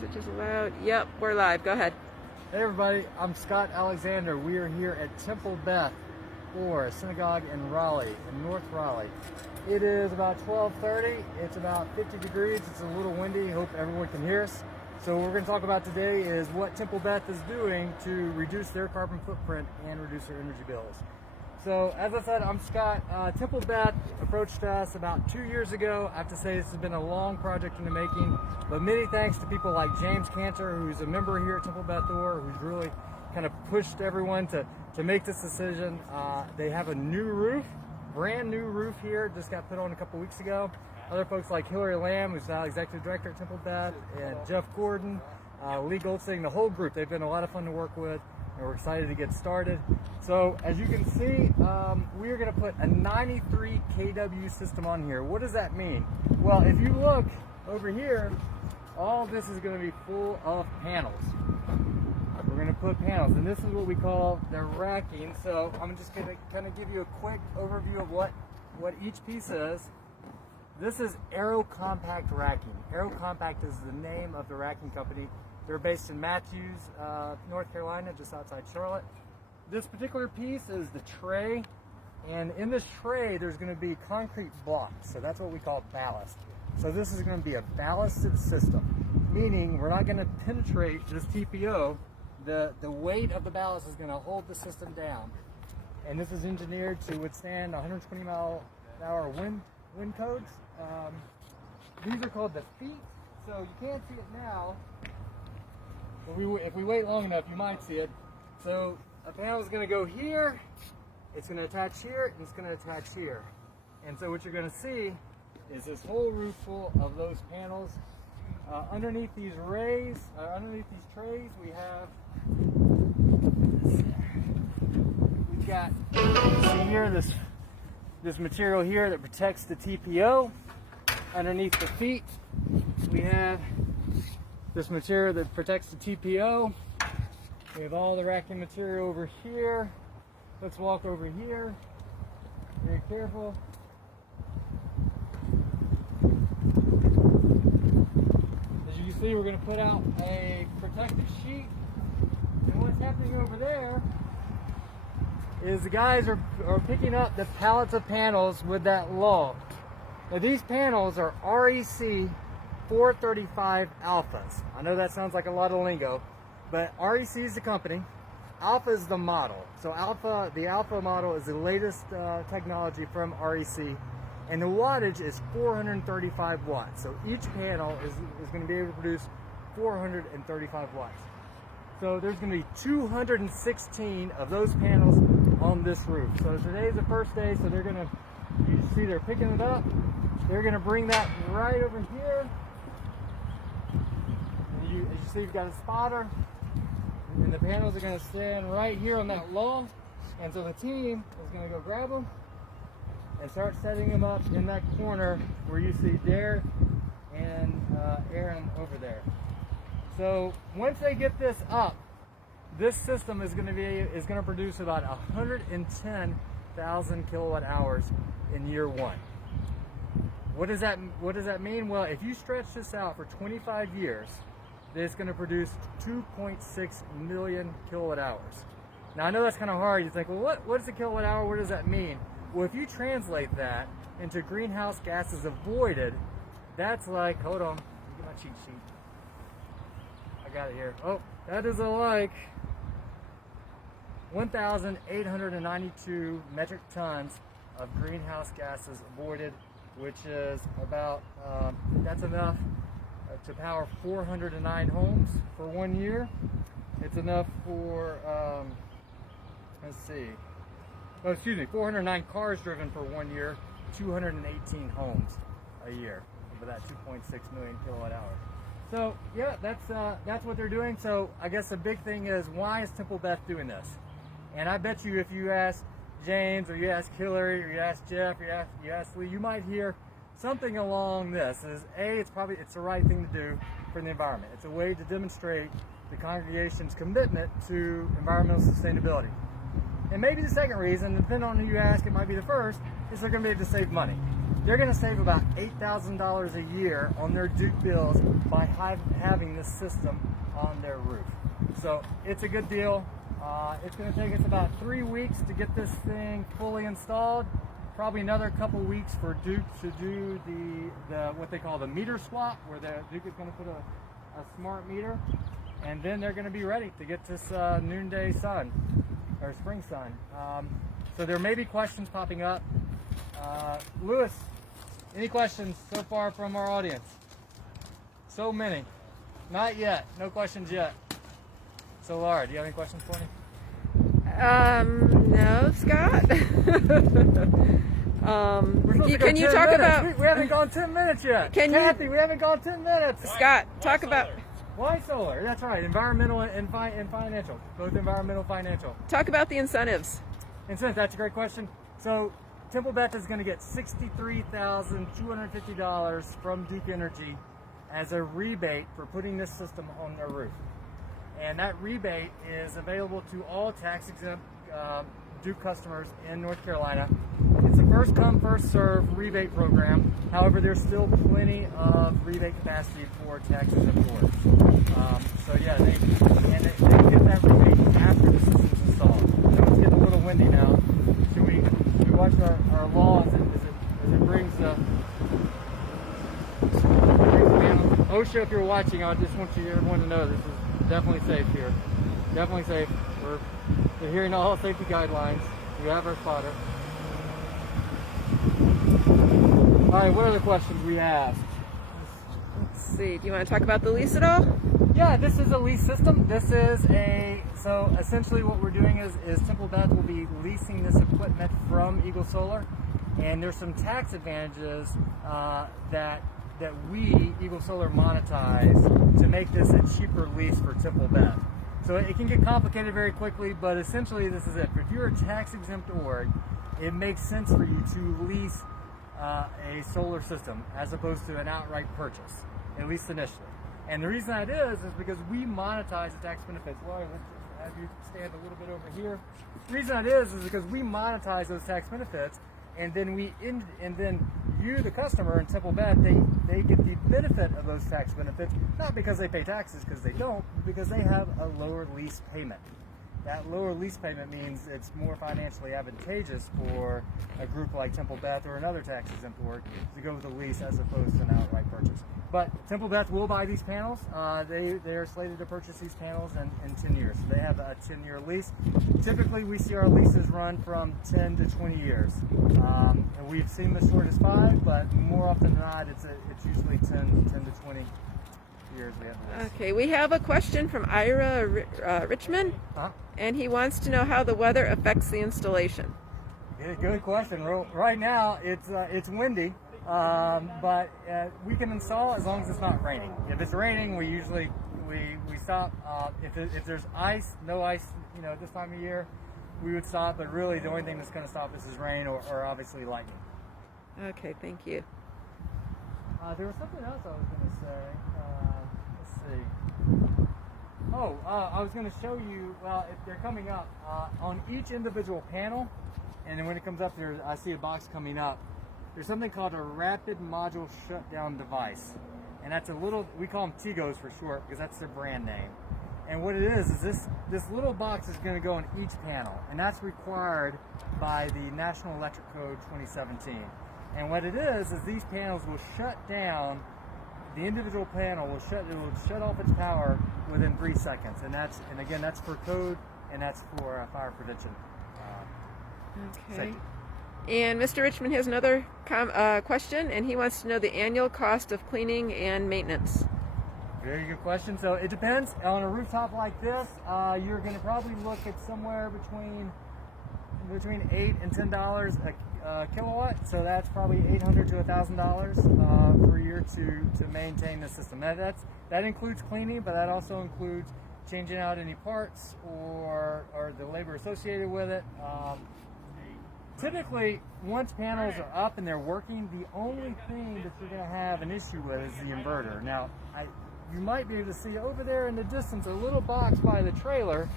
Message is allowed. Yep, we're live. Go ahead. Hey everybody, I'm Scott Alexander. We are here at Temple Beth Or, a synagogue in Raleigh, in North Raleigh. It is about 12:30. It's about 50 degrees. It's a little windy. Hope everyone can hear us. So what we're going to talk about today is what Temple Beth is doing to reduce their carbon footprint and reduce their energy bills. So as I said, I'm Scott. Temple Beth approached us about 2 years ago. I have to say this has been a long project in the making, but many thanks to people like James Cantor, who's a member here at Temple Beth Or, who's really kind of pushed everyone to make this decision. They have a new roof, brand new roof here, just got put on a couple weeks ago. Other folks like Hillary Lamb, who's now executive director at Temple Beth, and Jeff Gordon, Lee Goldsing, the whole group. They've been a lot of fun to work with, and we're excited to get started. So as you can see, we are going to put a 93 kW system on here. What does that mean? Well, if you look over here, all this is going to be full of panels. We're going to put panels, and this is what we call the racking. So I'm just going to kind of give you a quick overview of what each piece is. This is Aero Compact Racking. Aero Compact is the name of the racking company. They're based in Matthews, North Carolina, just outside Charlotte. This particular piece is the tray, and in this tray there's going to be concrete blocks, so that's what we call ballast. So this is going to be a ballasted system, meaning we're not going to penetrate this TPO. The weight of the ballast is going to hold the system down, and this is engineered to withstand 120-mile-an-hour wind codes. These are called the feet, so you can't see it now. If we wait long enough, you might see it. So a panel is going to go here, it's going to attach here, and it's going to attach here. And so what you're going to see is this whole roof full of those panels. Underneath these trays, we've got, see here, this material here that protects the TPO. Underneath the feet, we have this material that protects the TPO. We have all the racking material over here. Let's walk over here. Very careful. As you can see, we're going to put out a protective sheet. And what's happening over there is the guys are picking up the pallets of panels with that log. Now these panels are REC 435 alphas. I know that sounds like a lot of lingo, but REC is the company, alpha is the model. So the alpha model is the latest technology from REC, and the wattage is 435 watts. So each panel is going to be able to produce 435 watts. So there's going to be 216 of those panels on this roof. So today's the first day, so they're going to, you see they're picking it up. They're going to bring that right over here. As you see, you've got a spotter, and the panels are going to stand right here on that log. And so the team is going to go grab them and start setting them up in that corner where you see Derek and Aaron over there. So once they get this up, this system is going to produce about 110,000 kilowatt hours in year one. What does that mean? Well, if you stretch this out for 25 years, it's going to produce 2.6 million kilowatt hours. Now I know that's kind of hard. You think, well, what is a kilowatt hour? What does that mean? Well, if you translate that into greenhouse gases avoided, that's like, hold on, let me get my cheat sheet. I got it here. Oh, that is like 1,892 metric tons of greenhouse gases avoided, which is about, that's enough to power 409 homes for 1 year. It's enough for, let's see, 409 cars driven for 1 year, 218 homes a year for that 2.6 million kilowatt hours. So yeah, that's what they're doing. So I guess the big thing is, why is Temple Beth doing this? And I bet you if you ask James, or you ask Hillary, or you ask Jeff, or you ask Lee, you might hear something along this. Is it's the right thing to do for the environment. It's a way to demonstrate the congregation's commitment to environmental sustainability. And maybe the second reason, depending on who you ask, it might be the first, is they're going to be able to save money. They're going to save about $8,000 a year on their Duke bills by having this system on their roof. So it's a good deal. It's going to take us about 3 weeks to get this thing fully installed. Probably another couple weeks for Duke to do the what they call the meter swap, where Duke is going to put a smart meter, and then they're going to be ready to get this noonday sun or spring sun. So there may be questions popping up. Lewis, any questions so far from our audience? So many. Not yet. No questions yet. So Laura, do you have any questions for me? No, Scott. Can you talk about? We haven't gone 10 minutes yet. Kathy, we haven't gone 10 minutes. Scott, talk about. Why solar? That's right. Environmental and financial. Both environmental and financial. Talk about the incentives. Incentives. That's a great question. So Temple Beth is going to get $63,250 from Duke Energy as a rebate for putting this system on their roof. And that rebate is available to all tax-exempt Duke customers in North Carolina. It's a first-come, first-served rebate program. However, there's still plenty of rebate capacity for tax-exempt boards. So yeah, they get that rebate after the system's installed. I know it's getting a little windy now. Should we watch our law as it brings the OSHA, if you're watching, I just want everyone to know this is definitely safe here. Definitely safe. We're adhering to all safety guidelines. We have our spotter. All right, what other questions we asked? Let's see. Do you want to talk about the lease at all? Yeah, this is a lease system. So essentially what we're doing is Temple Beth will be leasing this equipment from Eagle Solar, and there's some tax advantages that we, Eagle Solar, monetize to make this a cheaper lease for Temple Beth. So it can get complicated very quickly, but essentially this is it. If you're a tax-exempt org, it makes sense for you to lease a solar system as opposed to an outright purchase, at least initially. And the reason that is because we monetize the tax benefits. Well, let's have you stand a little bit over here. The reason that is because we monetize those tax benefits, and then you, the customer in Temple Beth, they get the benefit of those tax benefits, not because they pay taxes, because they don't, but because they have a lower lease payment. That lower lease payment means it's more financially advantageous for a group like Temple Beth or another tax-exempt org to go with a lease as opposed to an outright purchase. But Temple Beth will buy these panels. They are slated to purchase these panels in 10 years. So they have a 10-year lease. Typically, we see our leases run from 10 to 20 years. And we've seen as short as 5, but more often than not, it's usually 10 to 20 years we have the lease. Okay, we have a question from Ira Richmond, and he wants to know how the weather affects the installation. Yeah, good question. Right now, it's windy. But we can install as long as it's not raining. If it's raining, we usually we stop. If there's no ice, this time of year, we would stop. But really, the only thing that's going to stop us is rain or obviously lightning. Okay, thank you. There was something else I was going to say. Let's see. I was going to show you. Well, if they're coming up on each individual panel, and then when it comes up there, I see a box coming up. There's something called a rapid module shutdown device, and that's we call them TIGOs for short because that's their brand name. And what it is this little box is going to go on each panel, and that's required by the National Electric Code 2017. And what it is these panels will shut down. The individual panel will shut off its power within 3 seconds, and again that's for code, and that's for fire prevention. Okay. Safety. And Mr. Richmond has another question, and he wants to know the annual cost of cleaning and maintenance. Very good question. So it depends. On a rooftop like this, you're going to probably look at somewhere between $8 and $10 a kilowatt. So that's probably $800 to $1,000 per year to maintain the system. That includes cleaning, but that also includes changing out any parts or the labor associated with it. Typically, once panels are up and they're working, the only thing that you're going to have an issue with is the inverter. Now, you might be able to see over there in the distance a little box by the trailer.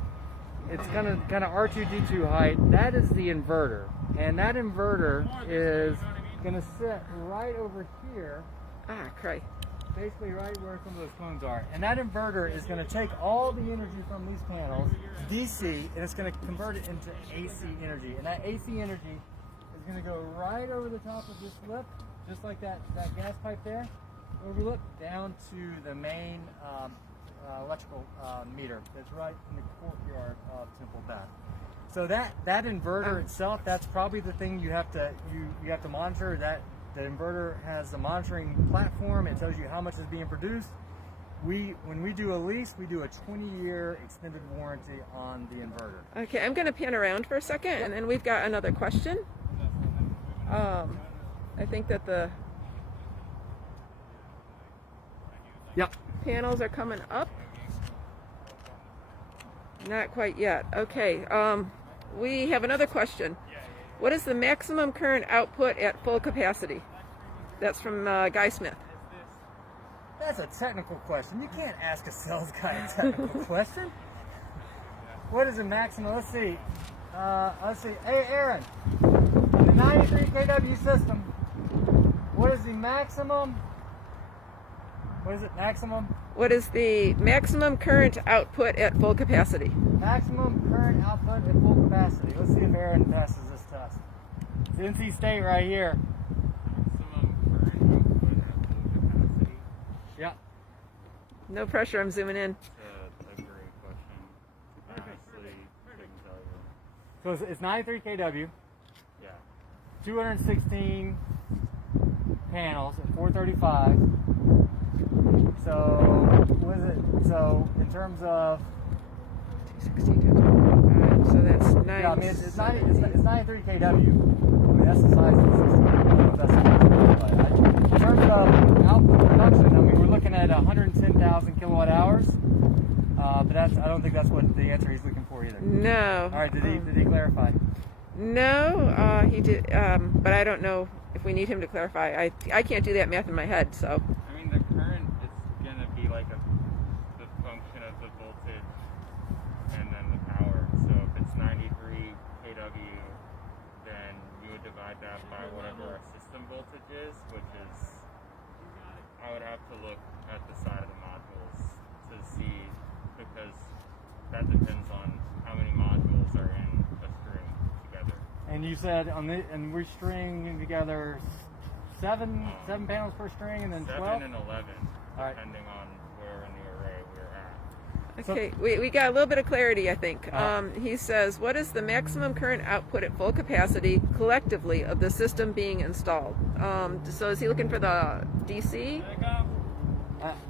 it's kind of R2D2 height. That is the inverter, and that inverter is going to sit right over here. Ah, cray. Basically right where some of those cones are. And that inverter is going to take all the energy from these panels, DC, and it's going to convert it into AC energy. And that AC energy is going to go right over the top of this lip, just like that gas pipe there, overlip, down to the main electrical meter that's right in the courtyard of Temple Beth. So that inverter itself, that's probably the thing you have to monitor. That the inverter has a monitoring platform. It tells you how much is being produced. When we do a lease, we do a 20-year extended warranty on the inverter. Okay, I'm going to pan around for a second, and then we've got another question. I think that the panels are coming up. Not quite yet. Okay, we have another question. What is the maximum current output at full capacity? That's from Guy Smith. That's a technical question. You can't ask a sales guy a technical question. What is the maximum? Let's see. Hey, Aaron, in the 93 kW system, what is the maximum? What is it? Maximum? What is the maximum current output at full capacity? Maximum current output at full capacity. Let's see if Aaron passes this test. It's NC State right here. Maximum current output at full capacity. Yeah. No pressure, I'm zooming in. That's a great question. Honestly, couldn't tell you. So it's 93 kW, Yeah. 216 panels at 435. So what is it? So in terms of 216 times 1.5, so that's 9. yeah, I mean it's 93 kW. I mean that's the size of the system. I don't know if that's the in terms of output production, I mean we're looking at 110,000 kilowatt hours. But I don't think that's what the answer he's looking for either. No. All right, did he clarify? No, he did, but I don't know if we need him to clarify. I can't do that math in my head, so. I mean, the current is going to be like the function of the voltage and then the power. So if it's 93 kW, then you would divide that by whatever our system voltage is, which is, I would have to look at the side of the modules to see, because that depends on how many modules are in a string together. And you said and we're stringing together seven panels per string, and then 12? 7 and 11, depending on where in the array we're at. Okay, we got a little bit of clarity, I think. He says, what is the maximum current output at full capacity collectively of the system being installed? So is he looking for the DC?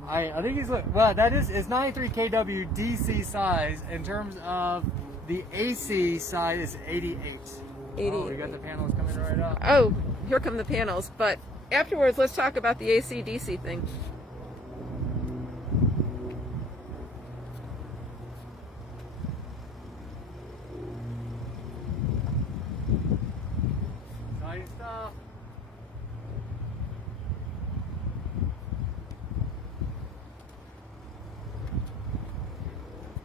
I think he's well. That is 93 kW DC size. In terms of the AC side, is 88. 88. Oh, you got the panels coming right up. Oh, here come the panels. But afterwards, let's talk about the AC DC thing. Exciting stuff.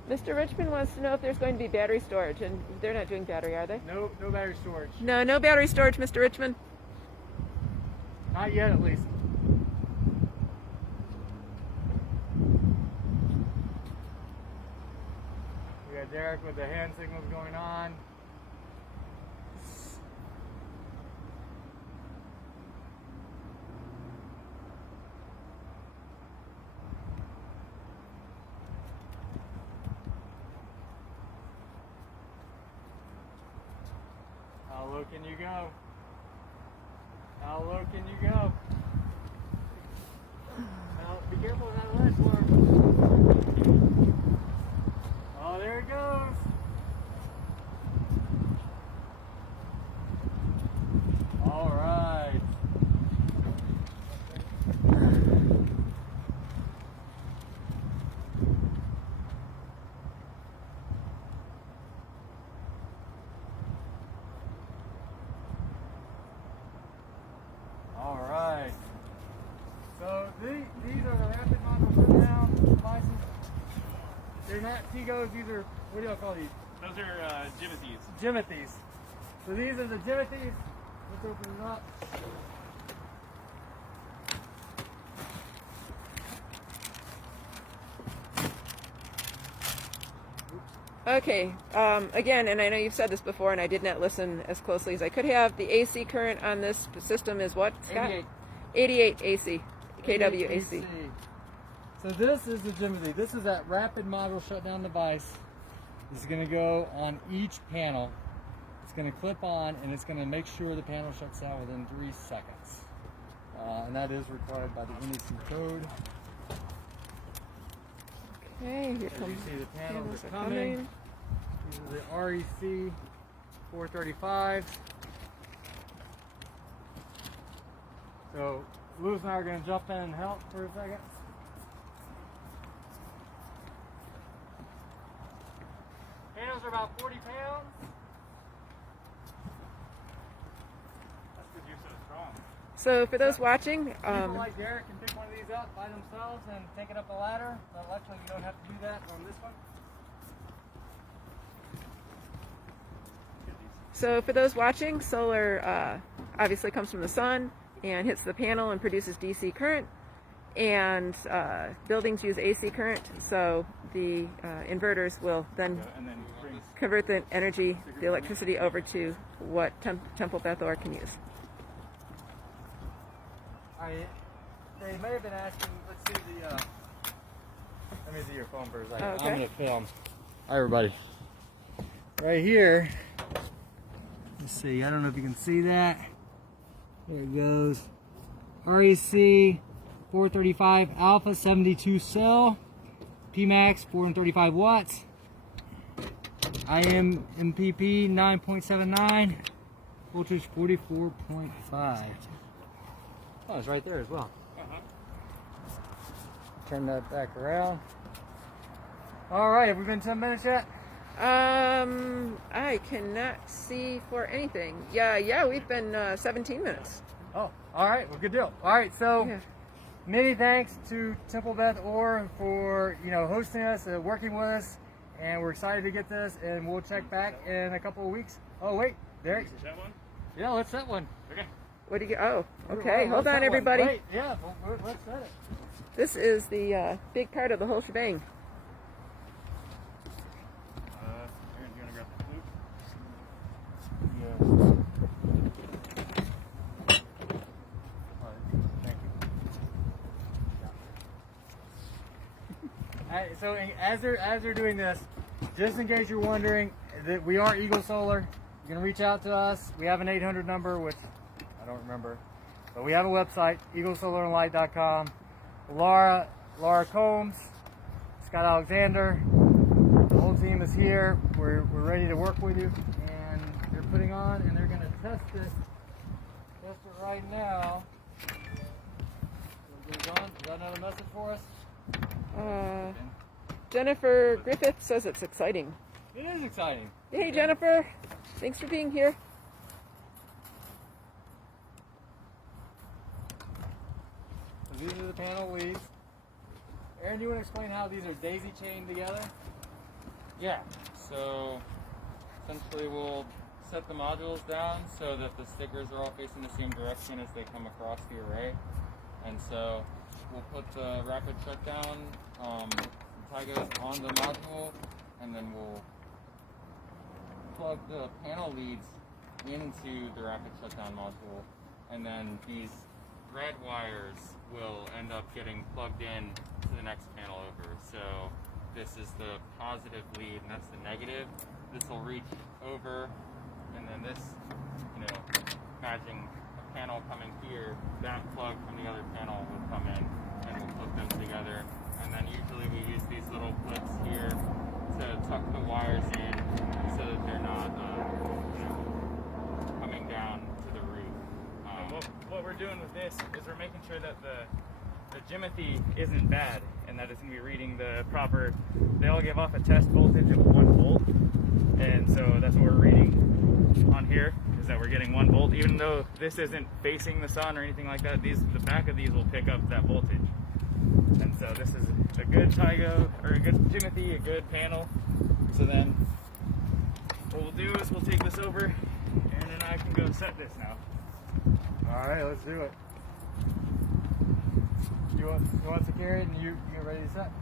Mr. Richmond wants to know if there's going to be battery storage, and they're not doing battery, are they? No battery storage. No battery storage, Mr. Richmond. Not yet, at least. We got Derek with the hand signals going on. How low can you go? How low can you go? Now, be careful of that ledge, Laura. Oh, there it goes. All right. All right. So these are the rapid module put down devices. They're not Tigos. These are, what do y'all call these? Those are Jimothy's. Jimothy's. So these are the Jimothy's. Let's open it up. Okay, again, and I know you've said this before, and I did not listen as closely as I could have. The AC current on this system is what, Scott? 88 AC, kW AC. So this is the Jimothy. This is that rapid module shutdown device. This is going to go on each panel. It's going to clip on, and it's going to make sure the panel shuts down within 3 seconds. And that is required by the NEC code. Okay, here As comes you see, the panels panels are coming. These are the REC 435s. So Lewis and I are going to jump in and help for a second. Panels are about 40 pounds. That's because you're so strong. So for those watching, People like Derek can pick one of these up by themselves and take it up a ladder. But luckily, you don't have to do that on this one. solar obviously comes from the sun and hits the panel and produces DC current, and buildings use AC current, so the inverters will then And then brings convert the energy, the electricity, over to what Temple Beth Or can use. They may have been asking, let's see the, let me see your phone for a second. Okay. I'm going to film. Hi everybody. Right here, let's see, I don't know if you can see that. There it goes. REC 435 alpha 72 cell, PMAX 435 watts, IM MPP 9.79, voltage 44.5. Oh, it's right there as well. Turn that back around. All right, have we been 10 minutes yet? I cannot see for anything. Yeah, we've been 17 minutes. Oh, all right, well, good deal. All right, so Yeah. many thanks to Temple Beth Or for hosting us, working with us, and we're excited to get this, and we'll check back in a couple of weeks. Oh wait, Derek. Is that one? Yeah, let's set one. Okay. What do you get? Oh, okay. Let's Hold set on, one. everybody. Wait, yeah, let's set it. This is the big part of the whole shebang. Aaron, do you want to grab the flute? All right, thank you. So as they're doing this, just in case you're wondering, that we are Eagle Solar. You can reach out to us. We have an 800 number, which I don't remember, but we have a website, eaglesolaranlight.com. Laura Combs, Scott Alexander, the whole team is here. We're ready to work with you, and they're putting on, and they're going to test it right now. So it goes on. Is that another message for us? Jennifer Griffith says it's exciting. It is exciting. Hey, Jennifer. Thanks for being here. So these are the panel leads. Aaron, you want to explain how these are daisy chained together? Yeah. So essentially we'll set the modules down so that the stickers are all facing the same direction as they come across the array. And so we'll put the rapid shutdown Tigers on the module, and then we'll plug the panel leads into the rapid shutdown module, and then these red wires will end up getting plugged in to the next panel over. So this is the positive lead, and that's the negative. This will reach over, and then this, imagine a panel coming here, that plug from the other panel will come in, and we'll hook them together. And then usually we use these little clips here to tuck the wires in so that they're not, coming down to the roof. What we're doing with this is we're making sure that the Jimothy isn't bad, and that it's going to be reading the proper. They all give off a test voltage of 1 volt, and so that's what we're reading on here, is that we're getting 1 volt, even though this isn't facing the sun or anything like that. The back of these will pick up that voltage, and so this is a good Tygo, or a good Jimothy, a good panel. So then what we'll do is we'll take this over, and then I can go set this now. All right, let's do it. You want to carry it and you get ready to set?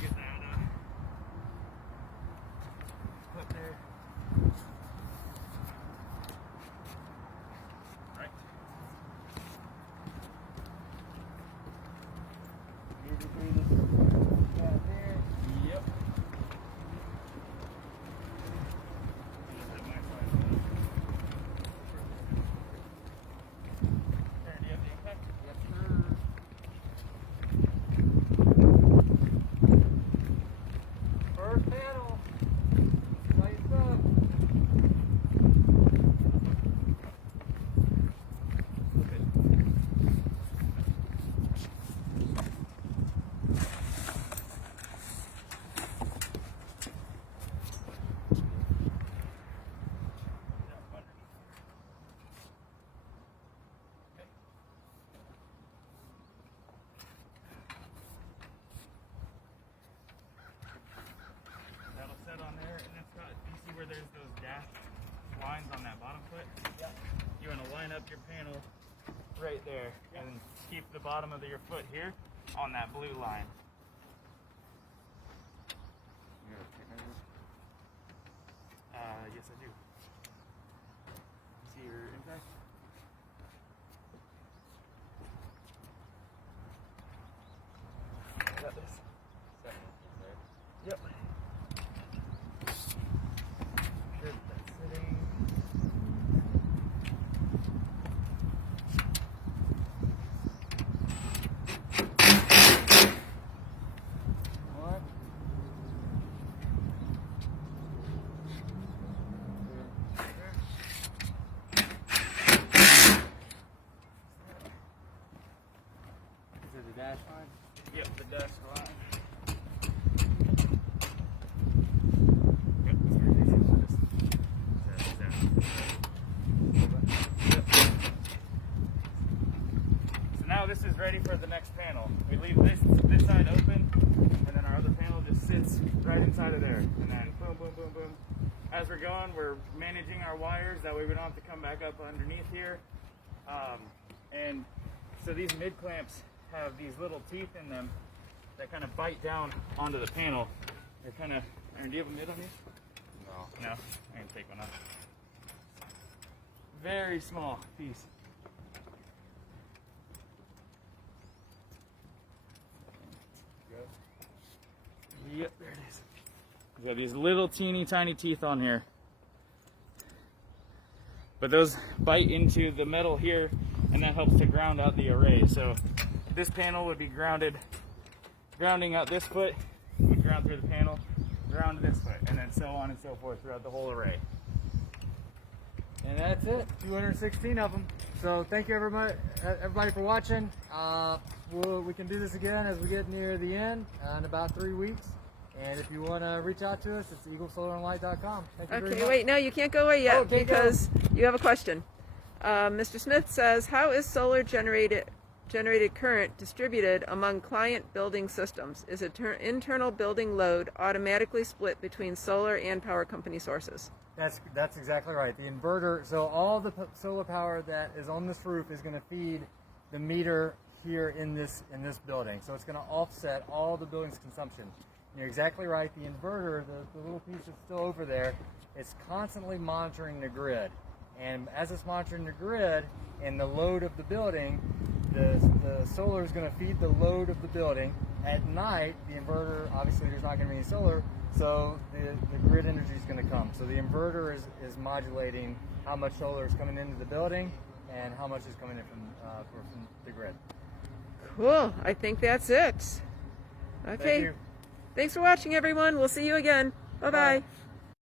Get that put there. Right. Move it through this path there. Yep. First panel. Lights up. That'll set on there, and it's got, you see where there's those dashed lines on that bottom foot? Yep. You want to line up your panel right there, and keep the bottom of your foot here on that blue line. Yes, I do. See your impact? Got this. Yep. Sure that's sitting. One. Is it the dash line? Yep, the dash line. Yep, that's very easy. Just set it down. Yep. So now this is ready for the next panel. We leave this side open, and then our other panel just sits right inside of there. And then boom, boom, boom, boom. As we're going, we're managing our wires. That way we don't have to come back up underneath here. And so these mid clamps have these little teeth in them that kind of bite down onto the panel. They're kind of, Aaron, do you have a mid on you? No? I can take one off. Very small piece. Yep, there it is. We got these little teeny tiny teeth on here. But those bite into the metal here, and that helps to ground out the array. So this panel would be grounding out this foot, would ground through the panel, ground this foot, and then so on and so forth throughout the whole array. And that's it. 216 of them. So thank you everybody for watching. We can do this again as we get near the end in about 3 weeks. And if you want to reach out to us, it's eaglesolaranlight.com. Thank you very much. Okay, wait, no, you can't go away yet because you have a question. Mr. Smith says, how is solar generated current distributed among client building systems? Is internal building load automatically split between solar and power company sources? That's exactly right. The inverter, so all the solar power that is on this roof is going to feed the meter here in this building. So it's going to offset all the building's consumption. You're exactly right. The inverter, the little piece that's still over there, it's constantly monitoring the grid. And as it's monitoring the grid and the load of the building, the solar is going to feed the load of the building. At night, the inverter, obviously there's not going to be any solar, so the grid energy is going to come. So the inverter is modulating how much solar is coming into the building and how much is coming in from the grid. Cool. I think that's it. Okay. Thank you. Thanks for watching, everyone. We'll see you again. Bye-bye. Bye.